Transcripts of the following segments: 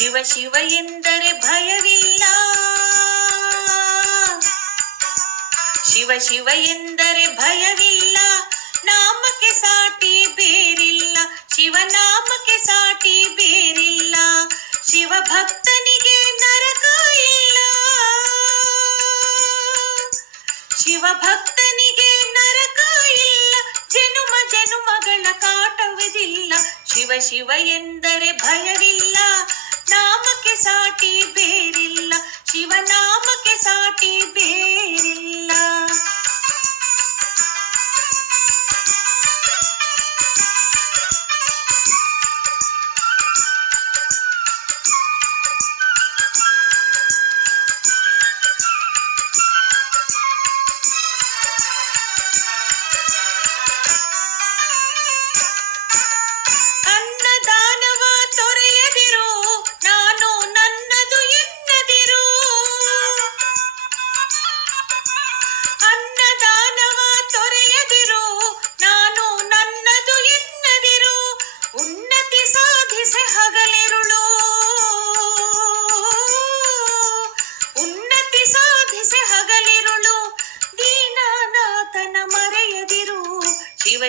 ಶಿವ ಶಿವ ಎಂದರೆ ಭಯವಿಲ್ಲ. ಶಿವ ಶಿವ ಎಂದರೆ ಭಯವಿಲ್ಲ. ನಾಮಕ್ಕೆ ಸಾಟಿ ಬೇರಿಲ್ಲ. ಶಿವನಾಮಕ್ಕೆ ಸಾಟಿ ಬೇರಿಲ್ಲ. ಶಿವ ಭಕ್ತನಿಗೆ ನರಕ ಇಲ್ಲ. ಶಿವ ಭಕ್ತನಿಗೆ ನರಕ ಇಲ್ಲ. ಜನುಮ ಜನುಮಗಳ ಕಾಟವಿದಿಲ್ಲ. ಶಿವ ಶಿವ ಎಂದರೆ ಭಯವಿಲ್ಲ. ನಾಮಕ್ಕೆ ಸಾಟಿ ಬೇರಿಲ್ಲ. ಶಿವನಾಮಕ್ಕೆ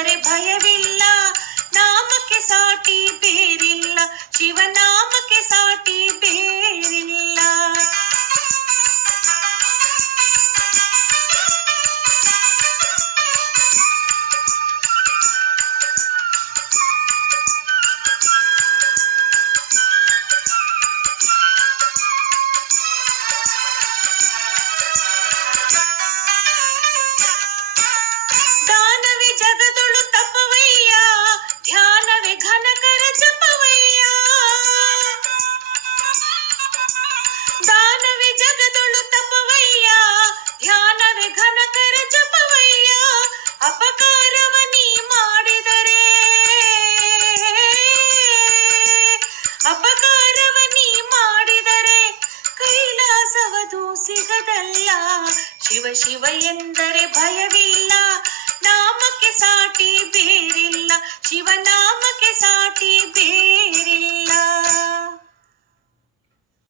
ಎಂದರೆ ಭಯವಿಲ್ಲ ನಾಮಕ್ಕೆ ಸಾಟಿ ಬೇರಿಲ್ಲ ಶಿವನಾಮಕ್ಕೆ ಸಾಟಿ ದಾನವೇ ಜಗದೊಳು ತಪವಯ್ಯ, ಧ್ಯಾನವೇ ಘನಕರ ಜಪವಯ್ಯ, ಅಪಕಾರವ ನೀ ಮಾಡಿದರೆ. ಅಪಕಾರವ ನೀ ಮಾಡಿದರೆ ಕೈಲಾಸವದು ಸಿಗದಲ್ಲ ಶಿವ ಶಿವ ಎಂದರೆ ಭಯವಿಲ್ಲ, ನಾಮಕ್ಕೆ ಸಾಟಿ